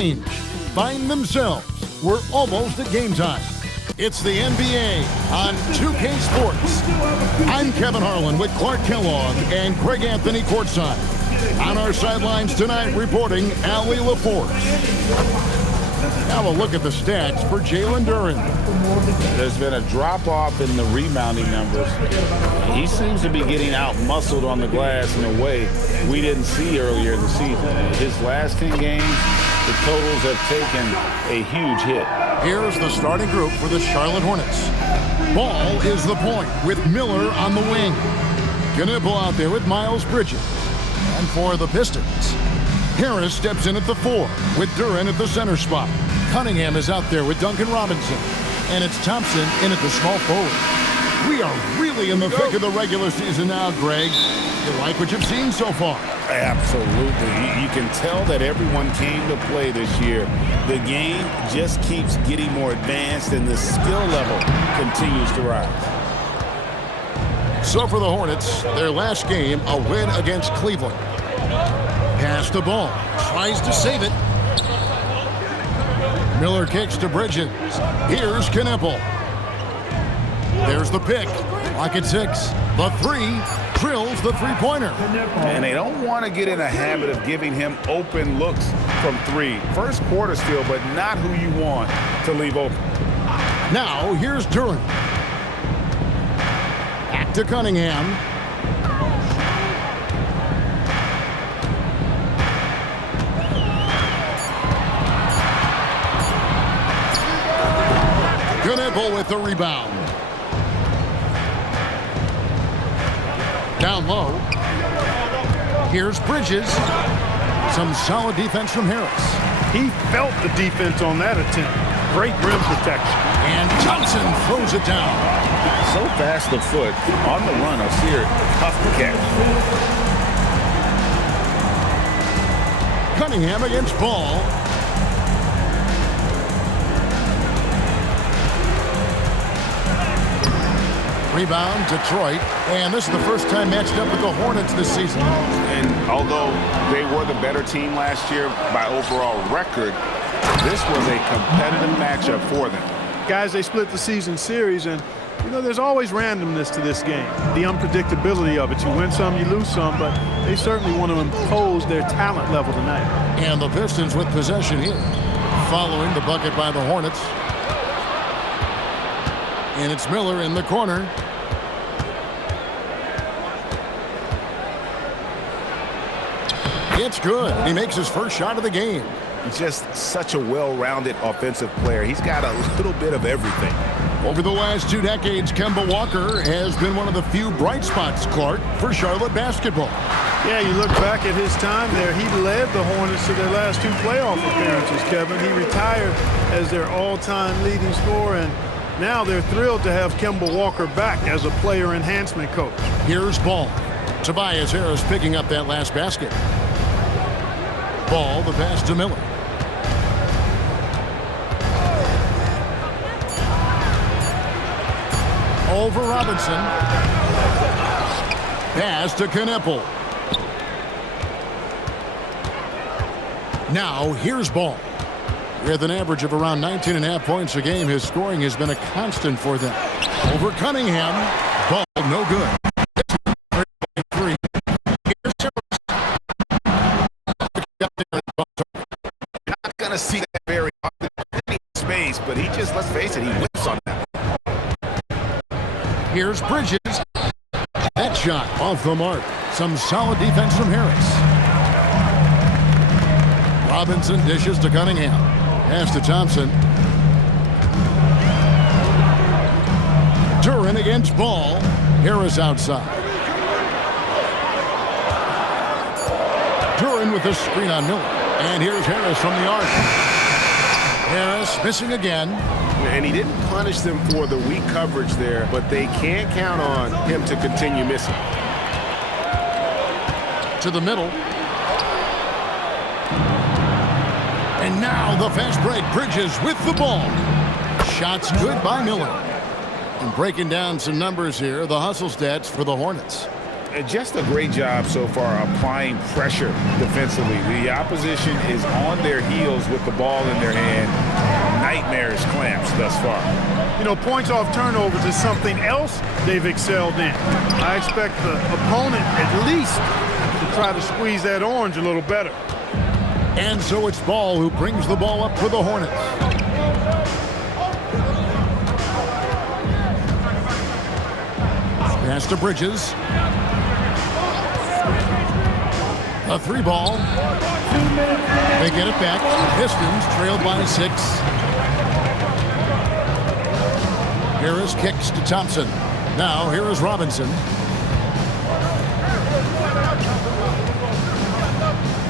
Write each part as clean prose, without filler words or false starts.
change, find themselves. We're almost at game time. It's the NBA on 2K Sports. I'm Kevin Harlan with Clark Kellogg and Greg Anthony courtside. On our sidelines tonight, reporting Allie LaForce. Have a look at the stats for Jalen Duren. There's been a drop-off in the rebounding numbers. He seems to be getting out-muscled on the glass in a way we didn't see earlier in the season. His last 10 games, the totals have taken a huge hit. Here's the starting group for the Charlotte Hornets. Ball is the point with Miller on the wing. Knipple out there with Miles Bridges. And for the Pistons, Harris steps in at the 4 with Duren at the center spot. Cunningham is out there with Duncan Robinson. And it's Thompson in at the small forward. We are really in the thick of the regular season now, Greg. You like what you've seen so far? Absolutely. You can tell that everyone came to play this year. The game just keeps getting more advanced and the skill level continues to rise. So for the Hornets, their last game, a win against Cleveland. Pass the ball, tries to save it. Miller kicks to Bridges. Here's Knipple. There's the pick. Lock at 6. The 3 drills the three-pointer. And they don't want to get in a habit of giving him open looks from 3. First quarter still, but not who you want to leave open. Now here's Duren. Back to Cunningham. Knipple with the rebound. Down low. Here's Bridges. Some solid defense from Harris. He felt the defense on that attempt. Great rim protection. And Thompson throws it down. So fast of foot. On the run, I'll see her tough to catch. Cunningham against Ball. Rebound, Detroit. And this is the first time matched up with the Hornets this season. And although they were the better team last year by overall record, this was a competitive matchup for them. Guys, they split the season series, and you know there's always randomness to this game. The unpredictability of it. You win some, you lose some, but they certainly want to impose their talent level tonight. And the Pistons with possession here, following the bucket by the Hornets. And it's Miller in the corner. It's good. He makes his first shot of the game. He's just such a well-rounded offensive player. He's got a little bit of everything. Over the last 2 decades, Kemba Walker has been one of the few bright spots, Clark, for Charlotte basketball. Yeah, you look back at his time there, he led the Hornets to their last 2 playoff appearances, Kevin. He retired as their all-time leading scorer, and now they're thrilled to have Kemba Walker back as a player enhancement coach. Here's Ball. Tobias Harris picking up that last basket. Ball, the pass to Miller. Over Robinson. Pass to Knipple. Now here's Ball. With an average of around 19.5 points a game, his scoring has been a constant for them. Over Cunningham. Ball no good. 3. Not going to see that very often in space, but he just, let's face it, he whips on that. Here's Bridges. That shot off the mark. Some solid defense from Harris. Robinson dishes to Cunningham. Pass to Thompson. Duren against Ball. Harris outside. Duren with a screen on Miller. And here's Harris from the arc. Harris missing again. And he didn't punish them for the weak coverage there, but they can't count on him to continue missing. To the middle. And now the fast break. Bridges with the ball. Shots good by Miller. And breaking down some numbers here, the hustle stats for the Hornets. Just a great job so far applying pressure defensively. The opposition is on their heels with the ball in their hand. Nightmares clamps thus far. You know, points off turnovers is something else they've excelled in. I expect the opponent at least to try to squeeze that orange a little better. And so it's Ball who brings the ball up for the Hornets. Pass to Bridges. A 3-ball. They get it back. Pistons trailed by 6. Harris kicks to Thompson. Now here is Robinson.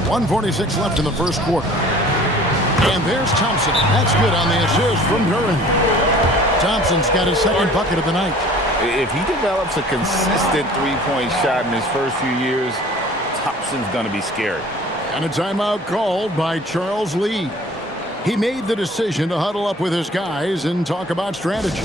1:46 left in the first quarter. And there's Thompson. That's good on the assist from Duran. Thompson's got his second bucket of the night. If he develops a consistent three-point shot in his first few years, Thompson's going to be scary. And a timeout called by Charles Lee. He made the decision to huddle up with his guys and talk about strategy.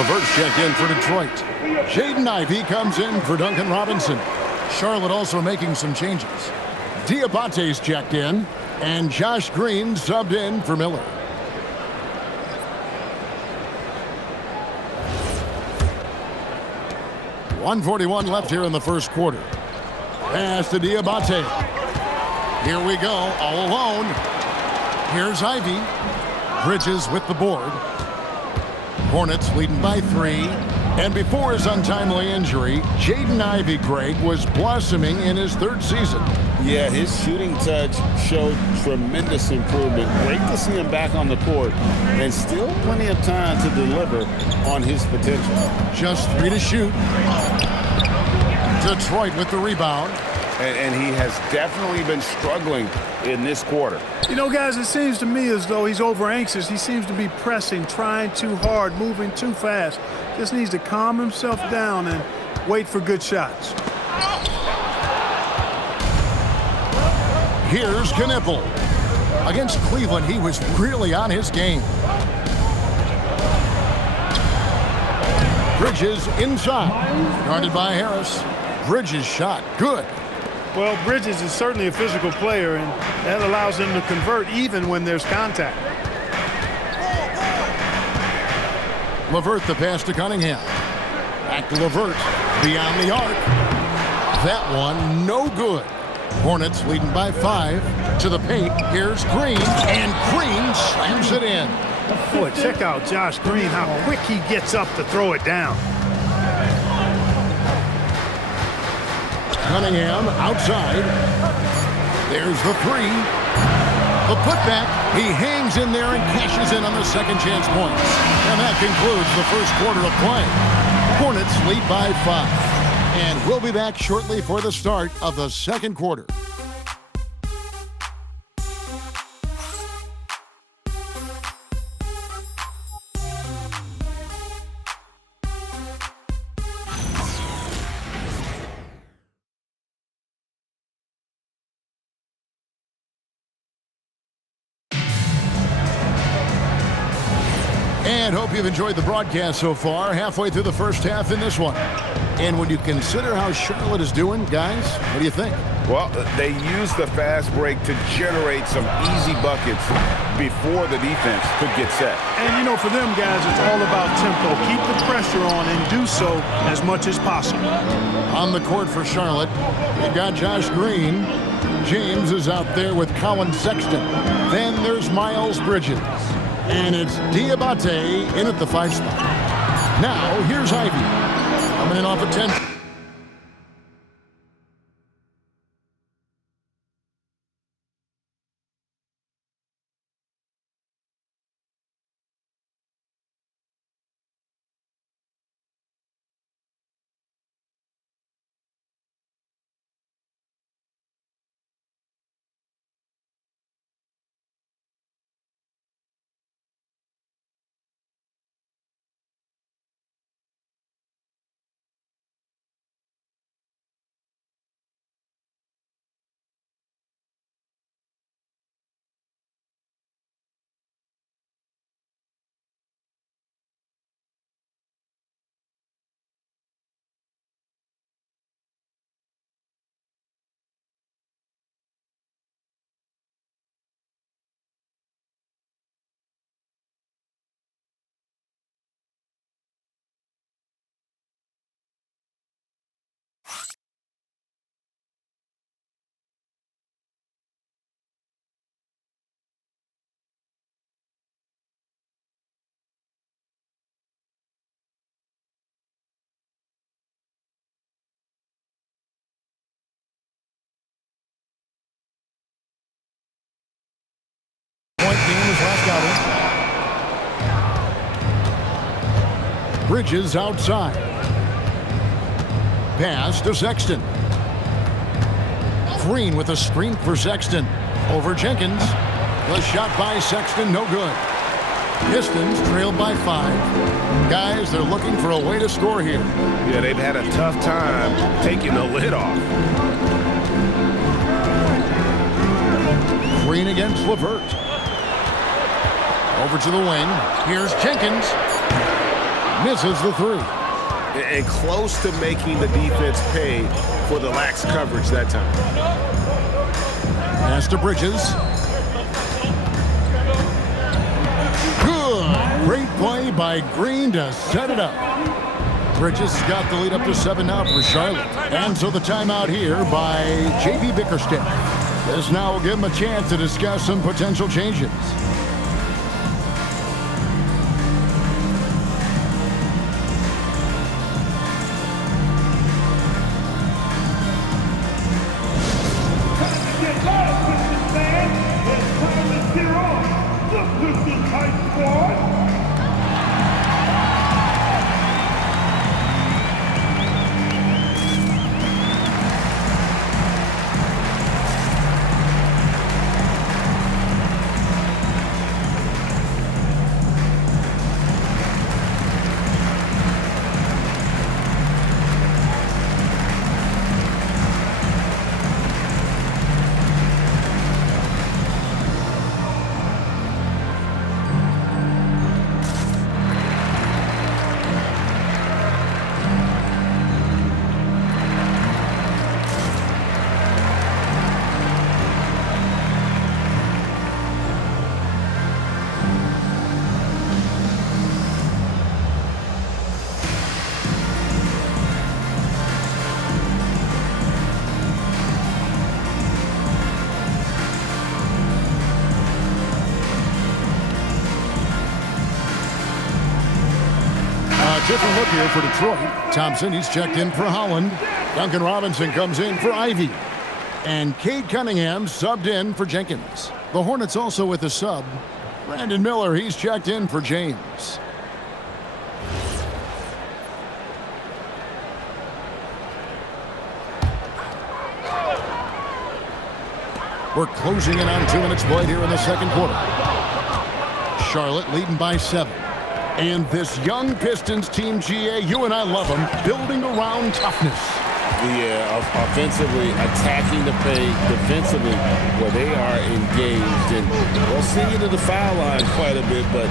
LeVert's checked in for Detroit. Jaden Ivey comes in for Duncan Robinson. Charlotte also making some changes. Diabate's checked in, and Josh Green subbed in for Miller. .141 left here in the first quarter. Pass to Diabate. Here we go, all alone. Here's Ivey. Bridges with the board. Hornets leading by 3. And before his untimely injury, Jaden Ivey, Greg, was blossoming in his 3rd season. Yeah, his shooting touch showed tremendous improvement. Great to see him back on the court, and still plenty of time to deliver on his potential. Just 3 to shoot. Detroit with the rebound. And he has definitely been struggling in this quarter. You know, guys, it seems to me as though he's over anxious. He seems to be pressing, trying too hard, moving too fast. Just needs to calm himself down and wait for good shots. Here's Knipple. Against Cleveland, he was really on his game. Bridges inside. Guarded by Harris. Bridges shot. Good. Well, Bridges is certainly a physical player, and that allows him to convert even when there's contact. LeVert the pass to Cunningham. Back to LeVert. Beyond the arc. That one no good. Hornets leading by 5. To the paint. Here's Green. And Green slams it in. Boy, check out Josh Green, how quick he gets up to throw it down. Cunningham outside. There's the 3. The putback. He hangs in there and cashes in on the second chance points. And that concludes the first quarter of play. Hornets lead by 5. And we'll be back shortly for the start of the second quarter. and hope you've enjoyed the broadcast so far. Halfway through the first half in this one. And when you consider how Charlotte is doing, guys, what do you think? Well, they used the fast break to generate some easy buckets before the defense could get set. And, you know, for them guys, it's all about tempo. Keep the pressure on and do so as much as possible. On the court for Charlotte, they've got Josh Green. James is out there with Colin Sexton. Then there's Miles Bridges. And it's Diabate in at the 5 spot. Now, here's Ivy. Coming in off a 10. Bridges outside. Pass to Sexton. Green with a screen for Sexton. Over Jenkins. The shot by Sexton, no good. Pistons trailed by 5. Guys, they're looking for a way to score here. Yeah, they've had a tough time taking the lid off. Green against LeVert. Over to the wing. Here's Jenkins. Misses the 3. And close to making the defense pay for the lax coverage that time. Pass to Bridges. Good. Great play by Green to set it up. Bridges has got the lead up to 7 now for Charlotte. And so the timeout here by J.B. Bickerstaff. This now will give him a chance to discuss some potential changes. Different look here for Detroit. Thompson, he's checked in for Holland. Duncan Robinson comes in for Ivy. And Cade Cunningham subbed in for Jenkins. The Hornets also with a sub. Brandon Miller, he's checked in for James. We're closing in on 2 minutes played here in the second quarter. Charlotte leading by 7. And this young Pistons team, GA, you and I love them, building around toughness. Yeah, offensively, attacking the paint, defensively, where they are engaged. And they'll send you to the foul line quite a bit, but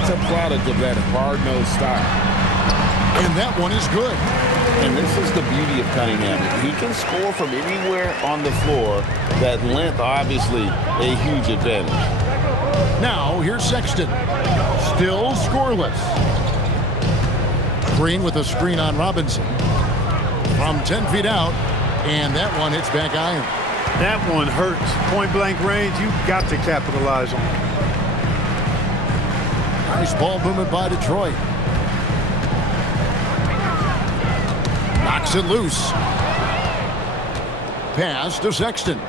it's a product of that hard-nosed style. And that one is good. And this is the beauty of Cunningham. He can score from anywhere on the floor. That length, obviously, a huge advantage. Now, here's Sexton. Still scoreless. Green with a screen on Robinson. From 10 feet out, and that one hits back iron. That one hurts. Point-blank range, you've got to capitalize on it. Nice ball movement by Detroit. Knocks it loose. Pass to Sexton.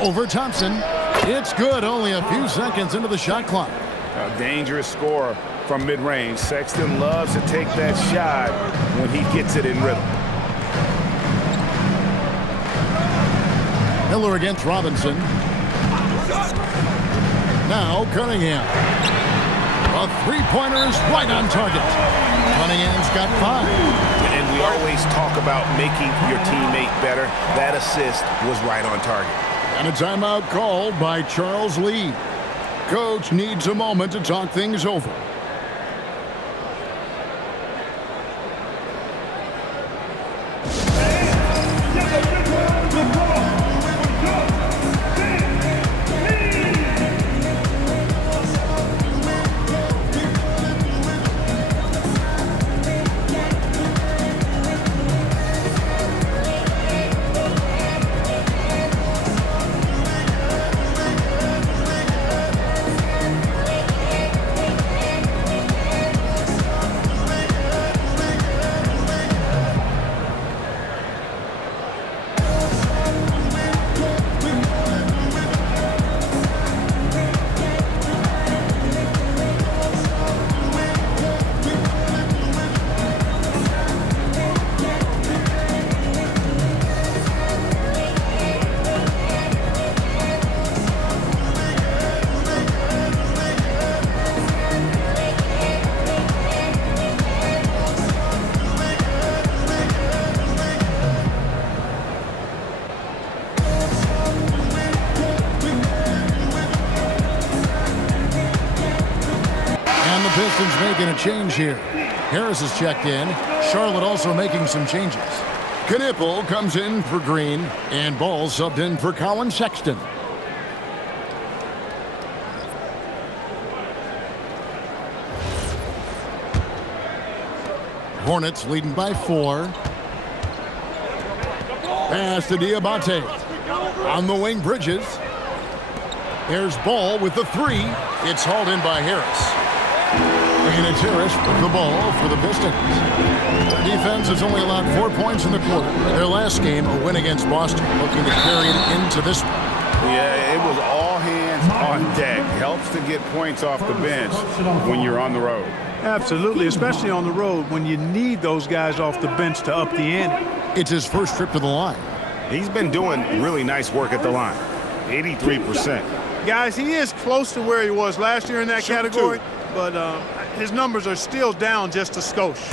Over Thompson. It's good, only a few seconds into the shot clock. A dangerous scorer from mid-range. Sexton loves to take that shot when he gets it in rhythm. Miller against Robinson. Now Cunningham. A three-pointer is right on target. Cunningham's got 5. And we always talk about making your teammate better. That assist was right on target. And a timeout called by Charles Lee. Coach needs a moment to talk things over. Pistons making a change here. Harris is checked in. Charlotte also making some changes. Knipple comes in for Green, and Ball subbed in for Colin Sexton. Hornets leading by 4. Pass to Diabate. On the wing, Bridges. There's Ball with the 3. It's hauled in by Harris. And it's Harris with the ball for the Pistons. Their defense has only allowed 4 points in the quarter. Their last game, a win against Boston, looking to carry it into this one. Yeah, it was all hands on deck. Helps to get points off the bench when you're on the road. Absolutely, especially on the road when you need those guys off the bench to up the ante. It's his first trip to the line. He's been doing really nice work at the line. 83%. Guys, he is close to where he was last year in that category, but his numbers are still down just a skosh.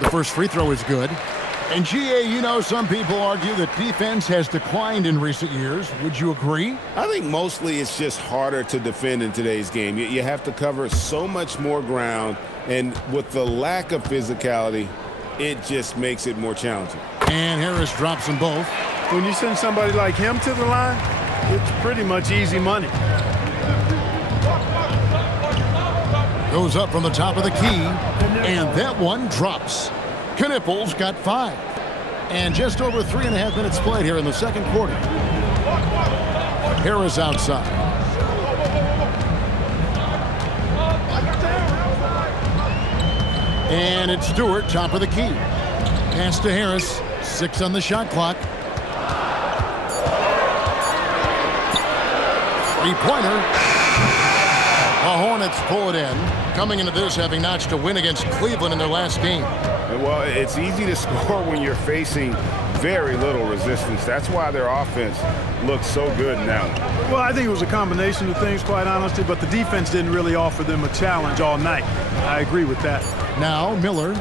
The first free throw is good. And GA, you know, some people argue that defense has declined in recent years. Would you agree? I think mostly it's just harder to defend in today's game. You have to cover so much more ground, and with the lack of physicality, it just makes it more challenging. And Harris drops them both. When you send somebody like him to the line, it's pretty much easy money. Goes up from the top of the key, and that one drops. Knipple's got 5. And just over 3.5 minutes played here in the second quarter. Harris outside. And it's Stewart, top of the key. Pass to Harris. 6 on the shot clock. Three-pointer. A Hornets pull it in, coming into this having notched a win against Cleveland in their last game. Well, it's easy to score when you're facing very little resistance. That's why their offense looks so good now. Well, I think it was a combination of things, quite honestly, but the defense didn't really offer them a challenge all night. I agree with that. Now Miller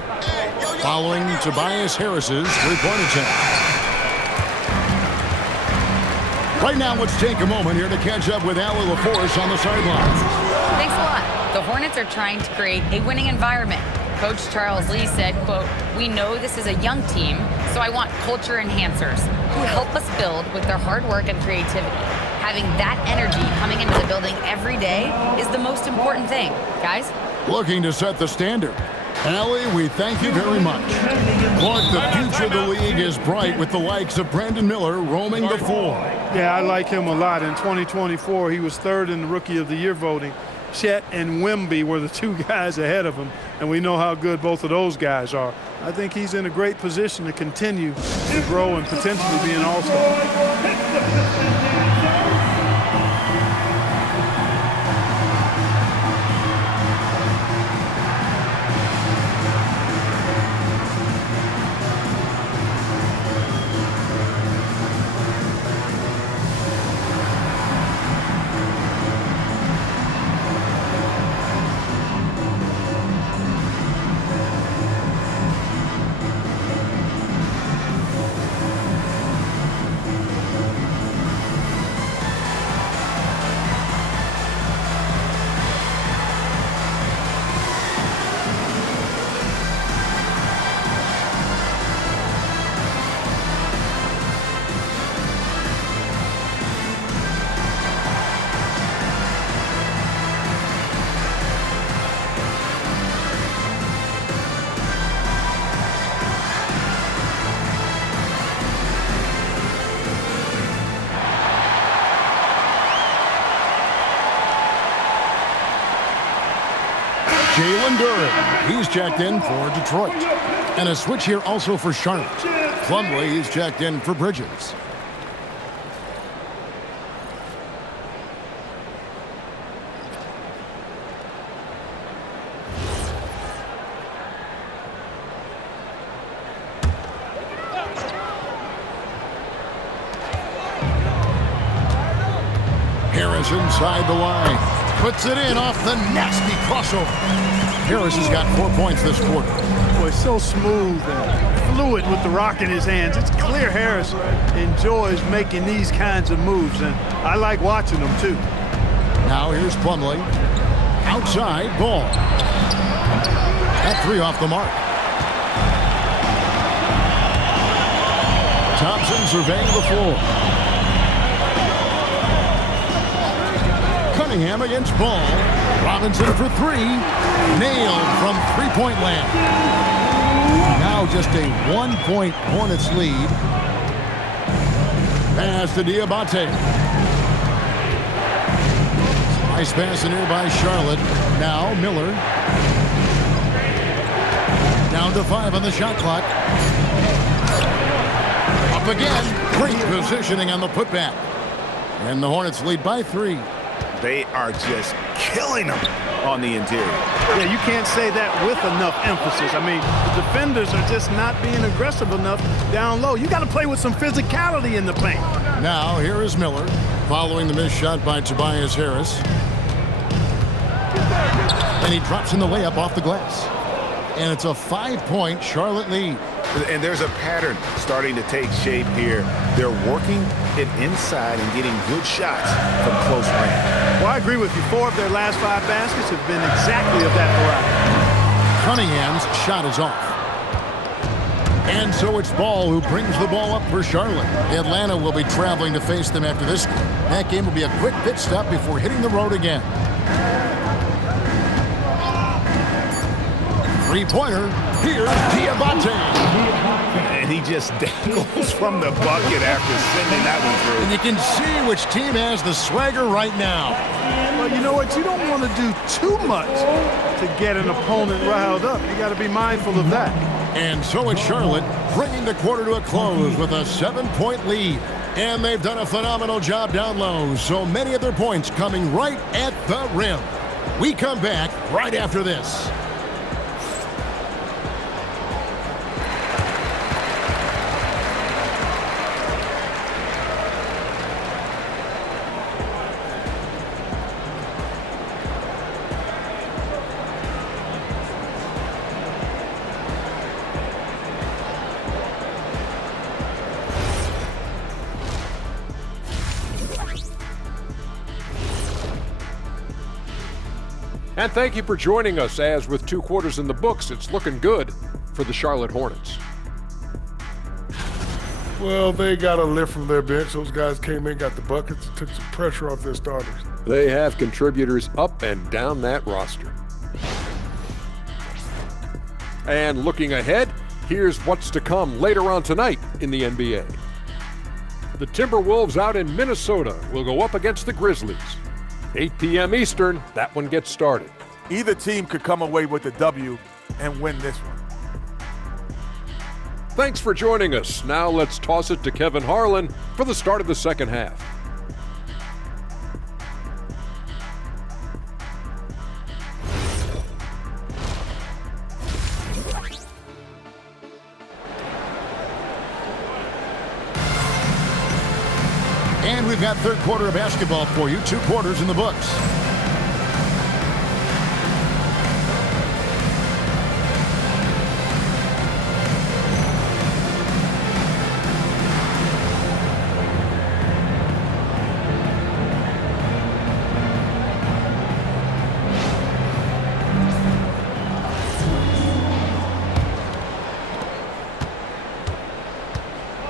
following Tobias Harris's three-point attempt. Right now, let's take a moment here to catch up with Allie LaForce on the sidelines. Thanks a lot. The Hornets are trying to create a winning environment. Coach Charles Lee said, quote, "We know this is a young team, so I want culture enhancers who help us build with their hard work and creativity. Having that energy coming into the building every day is the most important thing, guys." Looking to set the standard. Allie, we thank you very much. Clark, the future of the league is bright with the likes of Brandon Miller roaming the floor. Yeah, I like him a lot. In 2024, he was third in the Rookie of the Year voting. Chet and Wemby were the two guys ahead of him, and we know how good both of those guys are. I think he's in a great position to continue to grow and potentially be an all-star. Jalen Duren, he's checked in for Detroit. And a switch here also for Charlotte. Plumlee, he's checked in for Bridges. Harris inside the line. Puts it in off the nasty crossover. Harris has got 4 points this quarter. Boy, so smooth and fluid with the rock in his hands. It's clear Harris enjoys making these kinds of moves, and I like watching them too. Now here's Plumlee. Outside ball. That three off the mark. Thompson surveying the floor. Cunningham against Ball. Robinson for three. Nailed from three-point land. Now just a 1-point Hornets lead. Pass to Diabate. Nice pass in here by Charlotte. Now Miller. Down to 5 on the shot clock. Up again. Great positioning on the putback. And the Hornets lead by 3. They are just killing them on the interior. Yeah, you can't say that with enough emphasis. I mean, the defenders are just not being aggressive enough down low. You got to play with some physicality in the paint. Now, here is Miller, following the missed shot by Tobias Harris. And he drops in the layup off the glass. And it's a 5-point Charlotte lead. And there's a pattern starting to take shape here. They're working it inside and getting good shots from close range. Well, I agree with you. 4 of their last 5 baskets have been exactly of that variety. Cunningham's shot is off. And so it's Ball who brings the ball up for Charlotte. Atlanta will be traveling to face them after this game. That game will be a quick pit stop before hitting the road again. Three-pointer. Here's Diabate. And he just dangles from the bucket after sending that one through. And you can see which team has the swagger right now. Well, you know what? You don't want to do too much to get an opponent riled up. You got to be mindful of that. And so it's Charlotte bringing the quarter to a close with a 7-point lead. And they've done a phenomenal job down low. So many of their points coming right at the rim. We come back right after this. And thank you for joining us, as with 2 quarters in the books, it's looking good for the Charlotte Hornets. Well, they got a lift from their bench. Those guys came in, got the buckets, took some pressure off their starters. They have contributors up and down that roster. And looking ahead, here's what's to come later on tonight in the NBA. The Timberwolves out in Minnesota will go up against the Grizzlies. 8 p.m. Eastern, that one gets started. Either team could come away with the W and win this one. Thanks for joining us. Now let's toss it to Kevin Harlan for the start of the second half. And we've got third quarter of basketball for you. 2 quarters in the books.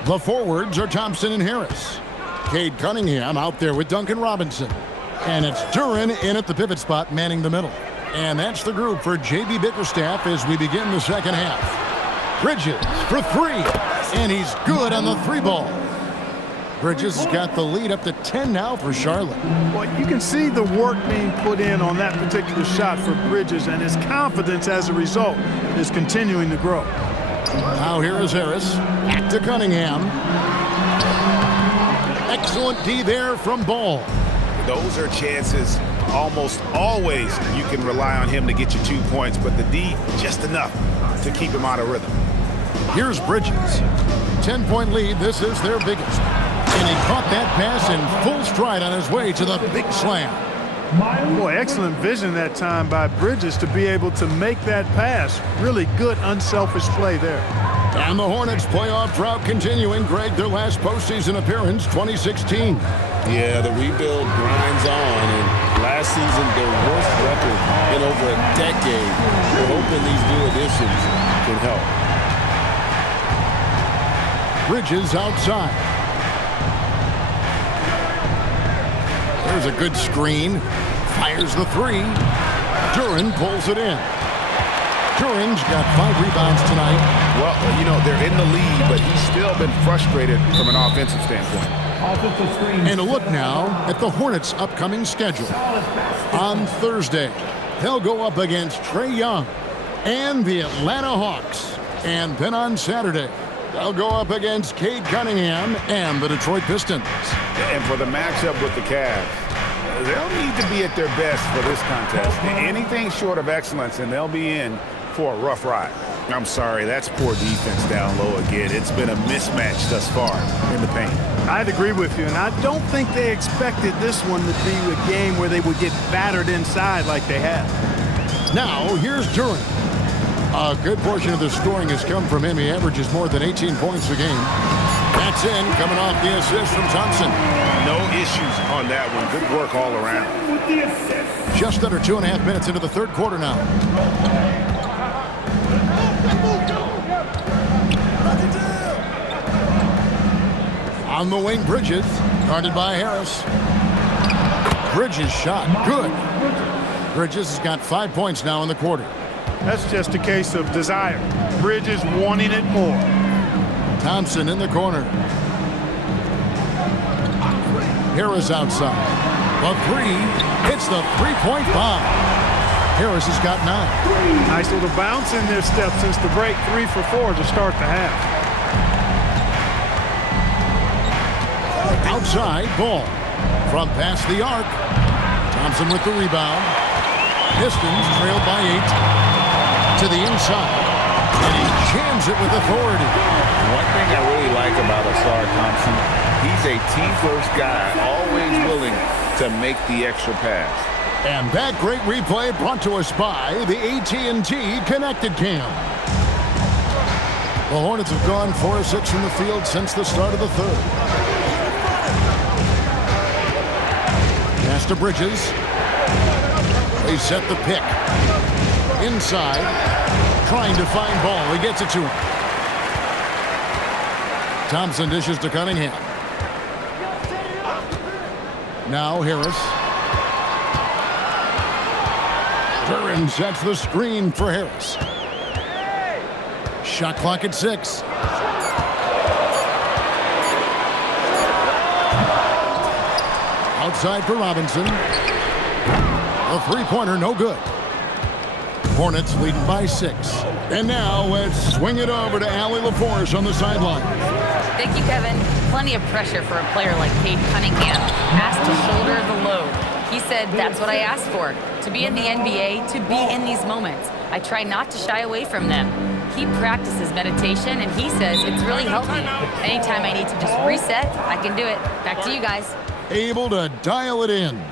The forwards are Thompson and Harris. Cade Cunningham out there with Duncan Robinson. And it's Duren in at the pivot spot, manning the middle. And that's the group for J.B. Bickerstaff as we begin the second half. Bridges for 3. And he's good on the 3 ball. Bridges has got the lead up to 10 now for Charlotte. Well, you can see the work being put in on that particular shot for Bridges, and his confidence as a result is continuing to grow. Now here is Harris. Back to Cunningham. Excellent D there from Ball. Those are chances almost always you can rely on him to get you 2 points, but the D just enough to keep him out of rhythm. Here's Bridges. 10-point lead. This is their biggest. And he caught that pass in full stride on his way to the big slam. Boy, excellent vision that time by Bridges to be able to make that pass. Really good, unselfish play there. And the Hornets playoff drought continuing. Greg, their last postseason appearance, 2016. Yeah, the rebuild grinds on, and last season their worst record in over a decade. We're hoping these new additions can help. Bridges outside. There's a good screen. Fires the 3. Duren pulls it in. Duren's got 5 rebounds tonight. Well, you know, they're in the lead, but he's still been frustrated from an offensive standpoint. And a look now at the Hornets' upcoming schedule. On Thursday, they'll go up against Trae Young and the Atlanta Hawks. And then on Saturday, they'll go up against Cade Cunningham and the Detroit Pistons. And for the matchup with the Cavs, they'll need to be at their best for this contest. Anything short of excellence, and they'll be in for a rough ride. I'm sorry, that's poor defense down low again. It's been a mismatch thus far in the paint. I'd agree with you, and I don't think they expected this one to be a game where they would get battered inside like they have. Now, here's Duren. A good portion of the scoring has come from him. He averages more than 18 points a game. That's in, coming off the assist from Thompson. No issues on that one. Good work all around. Just under 2.5 minutes into the third quarter now. On the wing, Bridges, guarded by Harris. Bridges shot, good. Bridges has got 5 points now in the quarter. That's just a case of desire. Bridges wanting it more. Thompson in the corner. Harris outside. The 3 hits the three-point bomb. Harris has got 9. Nice little bounce in their step since the break. 3 for 4 to start the half. Outside, Ball. From past the arc. Thompson with the rebound. Pistons trailed by 8 to the inside. And he jams it with authority. One thing I really like about Asar Thompson, he's a team-first guy, always willing to make the extra pass. And that great replay brought to us by the AT&T Connected Cam. The Hornets have gone 4 of 6 from the field since the start of the third. Pass to Bridges. They set the pick. Inside. Trying to find Ball. He gets it to him. Thompson dishes to Cunningham. Now Harris. Duran sets the screen for Harris. Shot clock at 6. Outside for Robinson. A three-pointer, no good. Hornets leading by 6. And now let's swing it over to Allie LaForce on the sideline. Thank you, Kevin. Plenty of pressure for a player like Cade Cunningham, asked to shoulder the load. He said, that's what I asked for, to be in the NBA, to be in these moments. I try not to shy away from them. He practices meditation, and he says it's really helped me. Anytime I need to just reset, I can do it. Back to you guys. Able to dial it in.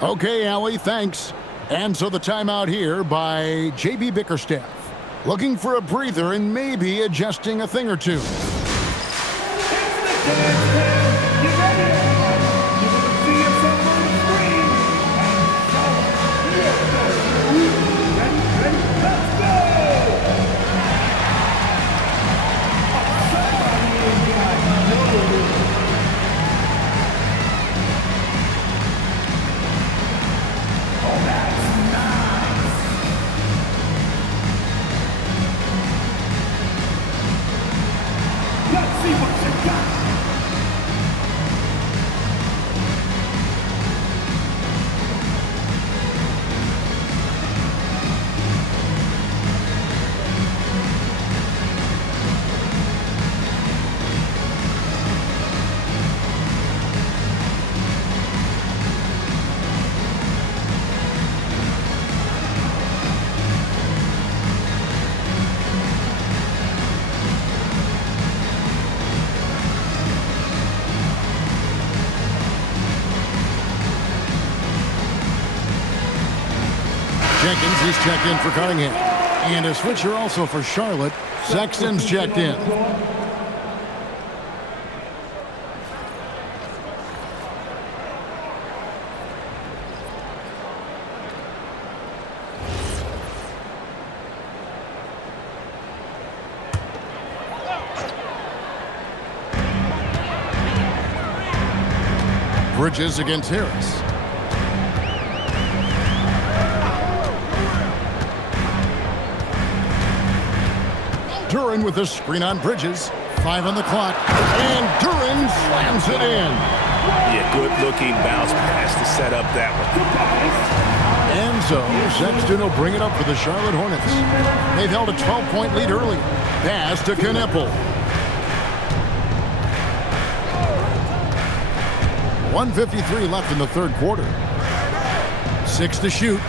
Okay, Allie, thanks. And so the timeout here by J.B. Bickerstaff. Looking for a breather and maybe adjusting a thing or two. Jenkins, he's checked in for Cunningham. And a switcher also for Charlotte. Sexton's checked in. Bridges against Harris. Duran with a screen on Bridges. 5 on the clock. And Duran slams it in. Yeah, good-looking bounce pass to set up that one. And so Sexton will bring it up for the Charlotte Hornets. They've held a 12-point lead earlier. Pass to Kneppel. 1:53 left in the third quarter. 6 to shoot.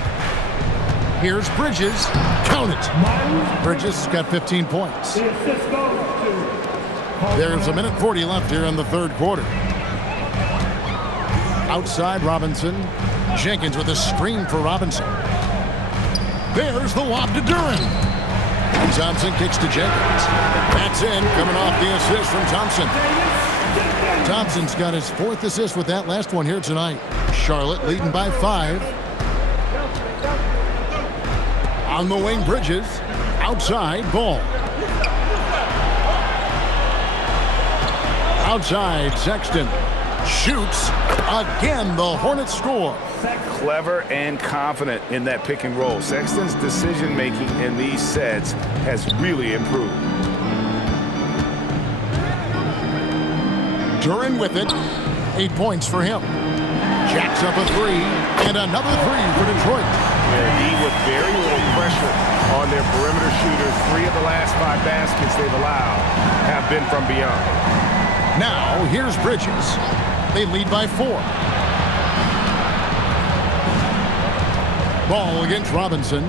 Here's Bridges. Count it. Bridges got 15 points. There's a minute 40 left here in the third quarter. Outside Robinson. Jenkins with a screen for Robinson. There's the lob to Duran. And Thompson kicks to Jenkins. That's in, coming off the assist from Thompson. Thompson's got his 4th assist with that last one here tonight. Charlotte leading by 5. On the wing, Bridges. Outside, Ball. Outside, Sexton. Shoots. Again, the Hornets score. Clever and confident in that pick and roll. Sexton's decision-making in these sets has really improved. Duran with it. 8 points for him. Jacks up a 3. And another 3 for Detroit. Yeah, with very little pressure on their perimeter shooters. 3 of the last 5 baskets they've allowed have been from beyond. Now, here's Bridges. They lead by 4. Ball against Robinson.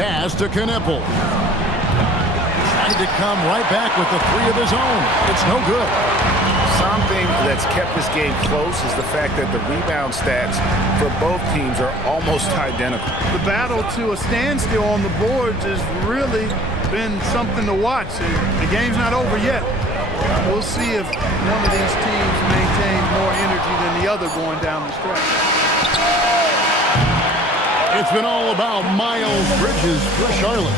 Pass to Knipple. Tried to come right back with the three of his own. It's no good. Something that's kept this game close is the fact that the rebound stats for both teams are almost identical. The battle to a standstill on the boards has really been something to watch. The game's not over yet. We'll see if one of these teams maintains more energy than the other going down the stretch. It's been all about Miles Bridges for Charlotte.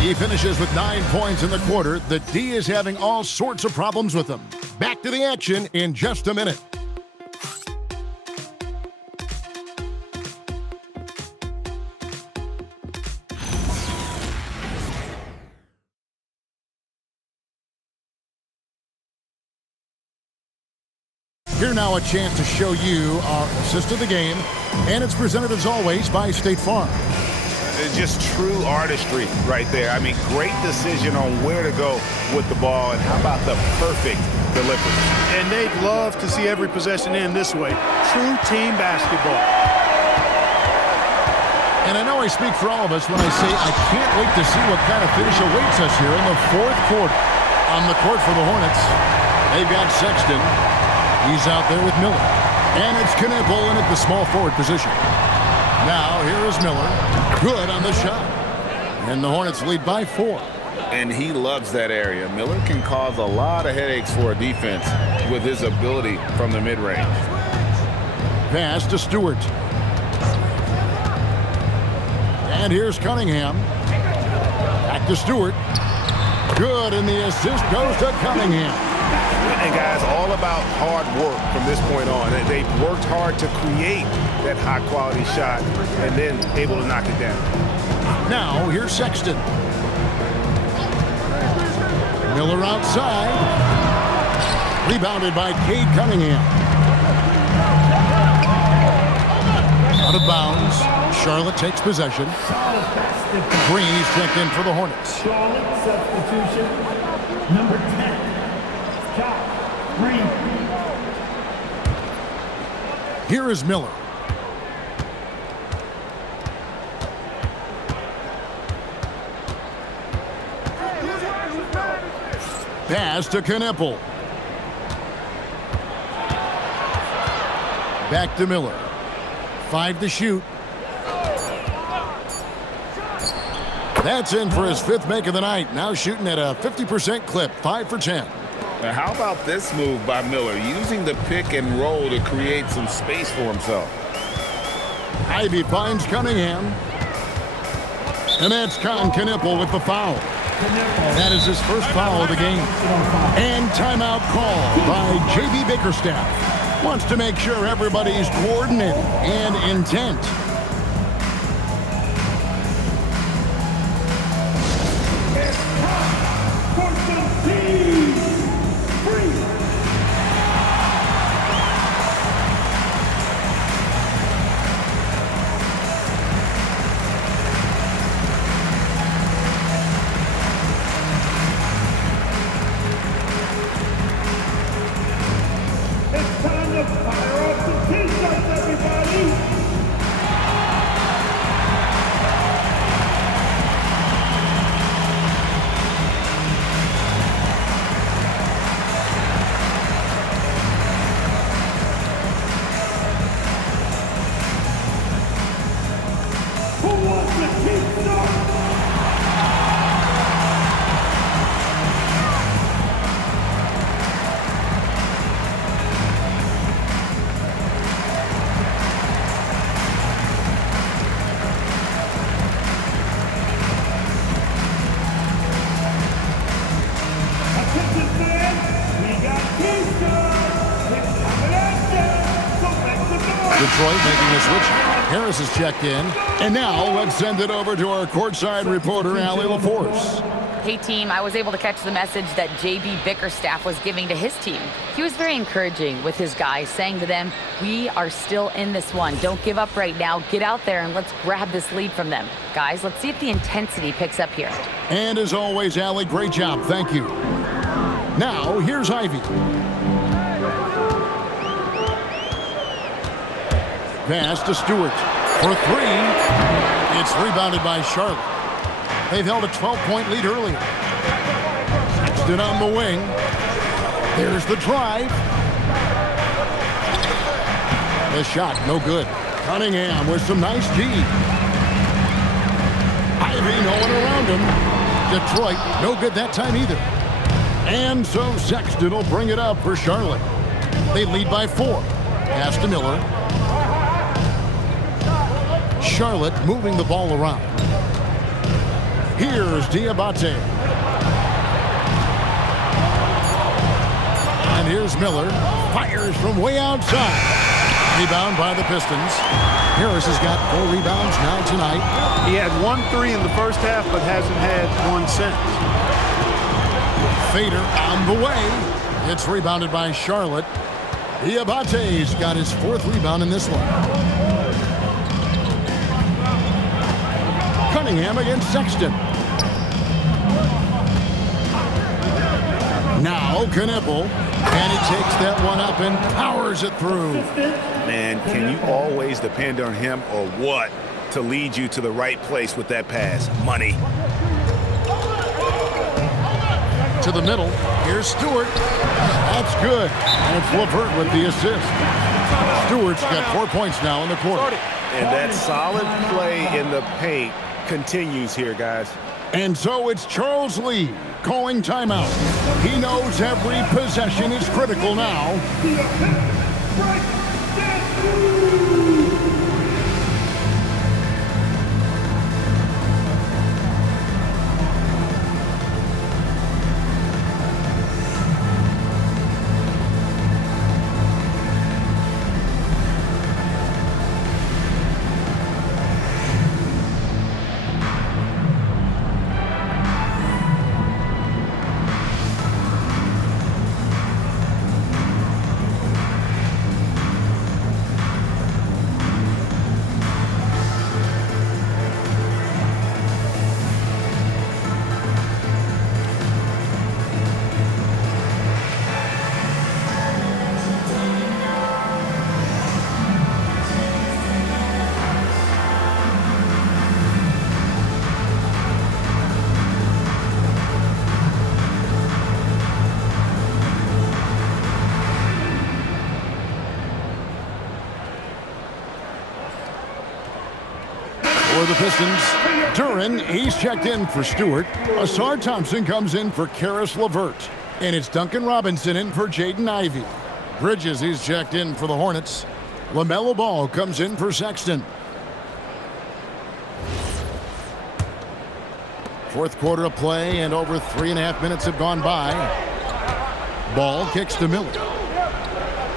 He finishes with 9 points in the quarter. The D is having all sorts of problems with him. Back to the action in just a minute. Here now a chance to show you our assist of the game, and it's presented as always by State Farm. Just true artistry right there. I mean, great decision on where to go with the ball, and how about the perfect delivery. And they'd love to see every possession end this way. True team basketball. And I know I speak for all of us when I say I can't wait to see what kind of finish awaits us here in the fourth quarter. On the court for the Hornets, they've got Sexton. He's out there with Miller. And it's Knipple in at the small forward position. Now here is Miller. Good on the shot. And the Hornets lead by 4. And he loves that area. Miller can cause a lot of headaches for a defense with his ability from the mid-range. Pass to Stewart. And here's Cunningham. Back to Stewart. Good, and the assist goes to Cunningham. And guys, all about hard work from this point on. They've worked hard to create that high-quality shot and then able to knock it down. Now, here's Sexton. Miller outside. Rebounded by Cade Cunningham. Out of bounds. Charlotte takes possession. Green is checked in for the Hornets. Charlotte substitution, number 10. Green. Here is Miller. Pass to Knipple. Back to Miller. 5 to shoot. That's in for his 5th make of the night. Now shooting at a 50% clip, 5 for 10. Now, how about this move by Miller, using the pick and roll to create some space for himself? Ivy finds Cunningham. And that's Con Knipple with the foul. That is his first foul of the game. And timeout call by J.B. Bickerstaff. Wants to make sure everybody's coordinated and intent. Detroit making a switch. Harris is checked in. And now let's send it over to our courtside reporter, Allie LaForce. Hey, team, I was able to catch the message that J.B. Bickerstaff was giving to his team. He was very encouraging with his guys, saying to them, we are still in this one. Don't give up right now. Get out there and let's grab this lead from them. Guys, let's see if the intensity picks up here. And as always, Allie, great job. Thank you. Now, here's Ivy. Pass to Stewart. For three. It's rebounded by Charlotte. They've held a 12-point lead earlier. Sexton on the wing. There's the drive. The shot, no good. Cunningham with some nice D. Ivy, no one around him. Detroit, no good that time either. And so Sexton will bring it up for Charlotte. They lead by 4. Pass to Miller. Charlotte moving the ball around. Here's Diabate. And here's Miller. Fires from way outside. Rebound by the Pistons. Harris has got 4 rebounds now tonight. He had 1-3 in the first half, but hasn't had one since. Fader on the way. It's rebounded by Charlotte. Diabate's got his 4th rebound in this one. Cunningham against Sexton. Now Knipple, and he takes that one up and powers it through. Man, can you always depend on him or what to lead you to the right place with that pass? Money. To the middle. Here's Stewart. That's good. And it's LeVert with the assist. Stewart's got 4 points now in the quarter. And that solid play in the paint continues here, guys. And so it's Charles Lee calling timeout. He knows every possession is critical now. For the Pistons, Duren, he's checked in for Stewart. Asar Thompson comes in for Karis LeVert. And it's Duncan Robinson in for Jaden Ivey. Bridges, he's checked in for the Hornets. LaMelo Ball comes in for Sexton. 4th quarter of play, and over 3.5 minutes have gone by. Ball kicks to Miller.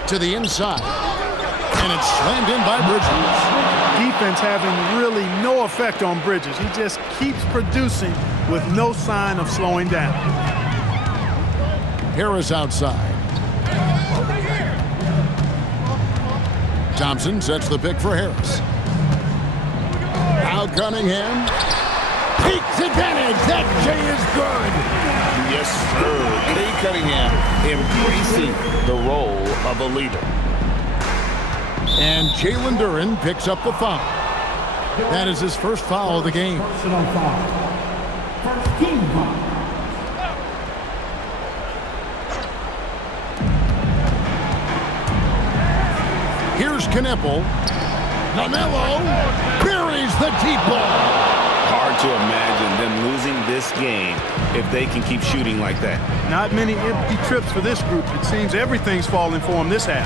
To the inside. And it's slammed in by Bridges. Defense having really no effect on Bridges. He just keeps producing with no sign of slowing down. Harris outside. Thompson sets the pick for Harris. Now Cunningham. Peaks advantage. That J is good. Yes, sir. Cade Cunningham embracing the role of a leader. And Jalen Duren picks up the foul. That is his first foul of the game. Personal foul. First team foul. Here's Knipple. LaMelo buries the deep ball. Hard to imagine them losing this game if they can keep shooting like that. Not many empty trips for this group. It seems everything's falling for them this half.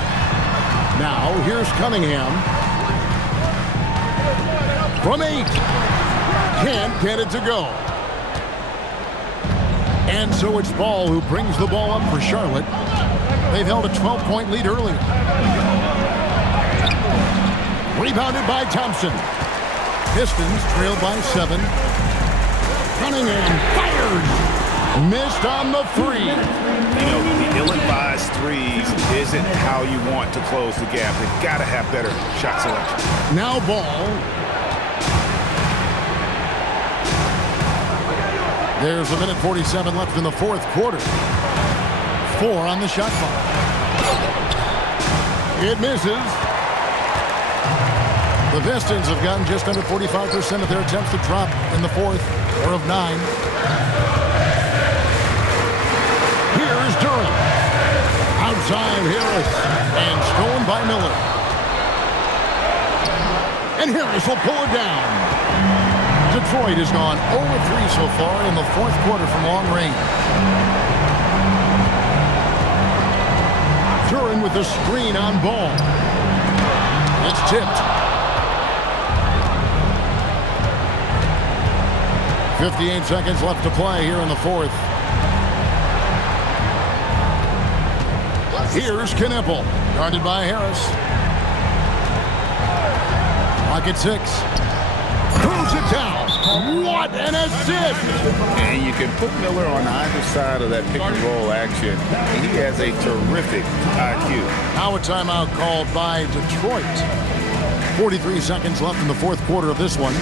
Now, here's Cunningham. From 8. Can't get it to go. And so it's Ball who brings the ball up for Charlotte. They've held a 12-point lead earlier. Rebounded by Thompson. Pistons trailed by 7. Cunningham fires. Missed on the 3. You know, the ill-advised threes isn't how you want to close the gap. They've got to have better shot selection. Now Ball. There's 1:47 left in the 4th quarter. 4 on the shot clock. It misses. The Pistons have gotten just under 45% of their attempts to drop in the fourth, 4 of 9. Here's Durant. Outside Harris, and stolen by Miller. And Harris will pull it down. Detroit has gone 0-3 so far in the fourth quarter from long range. Duran with the screen on Ball. It's tipped. 58 seconds left to play here in the fourth. Here's Knipple, guarded by Harris. Clock at 6. Throws it down. What an assist! And you can put Miller on either side of that pick and roll action. He has a terrific IQ. Now a timeout called by Detroit. 43 seconds left in the fourth quarter of this one.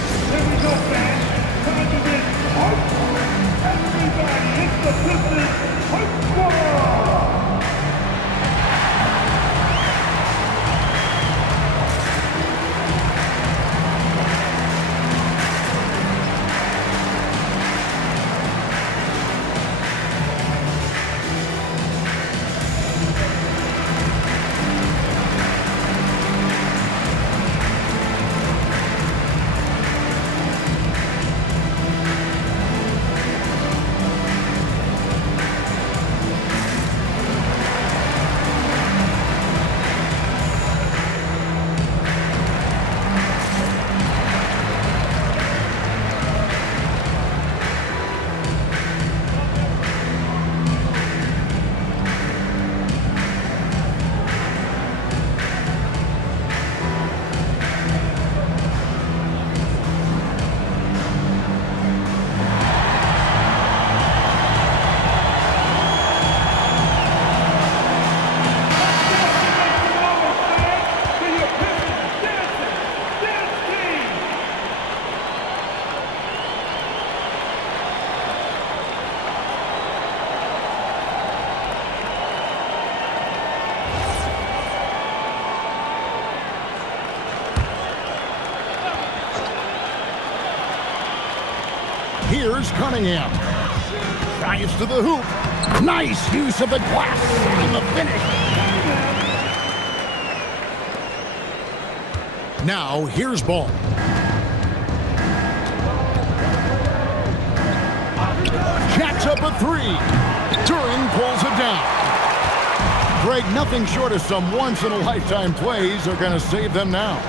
Here's Cunningham. Drives to the hoop. Nice use of the glass in the finish. Now here's Ball. Jacks up a 3. Duran pulls it down. Greg, nothing short of some once-in-a-lifetime plays are going to save them now.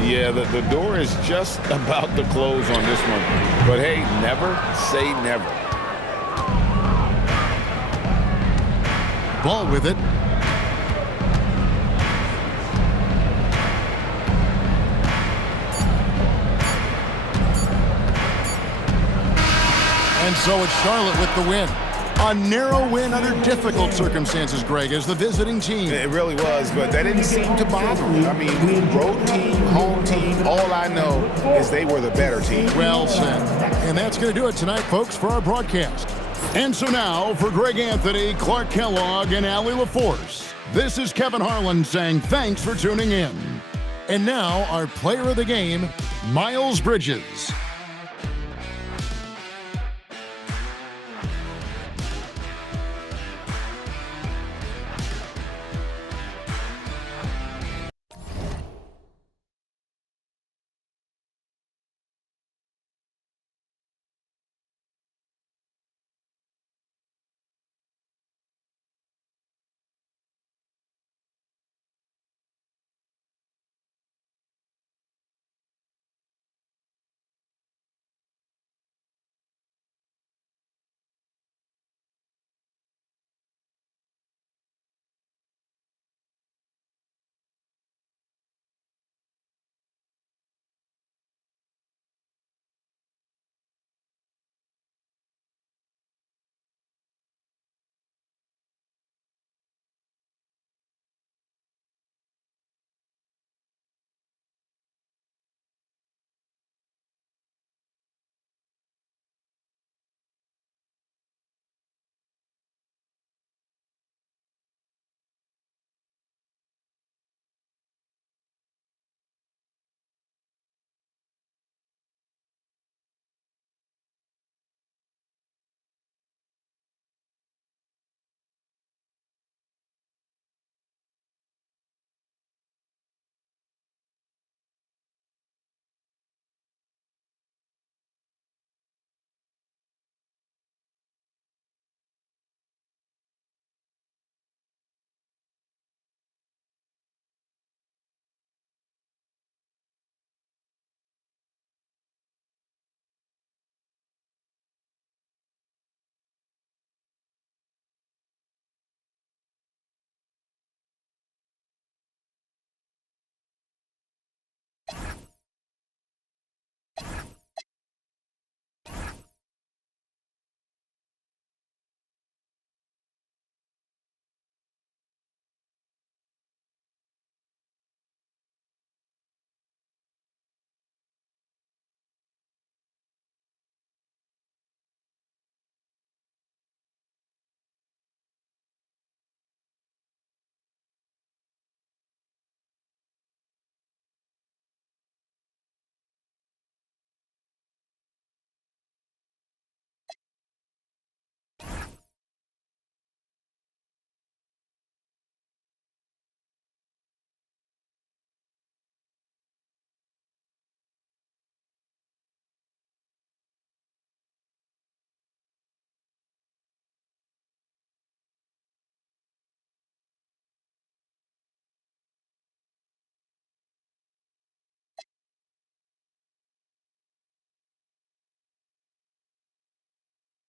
Yeah, the door is just about to close on this one. But hey, never say never. Ball with it. And so it's Charlotte with the win. A narrow win under difficult circumstances, Greg, as the visiting team. It really was, but that didn't seem to bother me. I mean, road team, home team, all I know is they were the better team. Well said. And that's going to do it tonight, folks, for our broadcast. And so now, for Greg Anthony, Clark Kellogg, and Allie LaForce, this is Kevin Harlan saying thanks for tuning in. And now, our player of the game, Miles Bridges.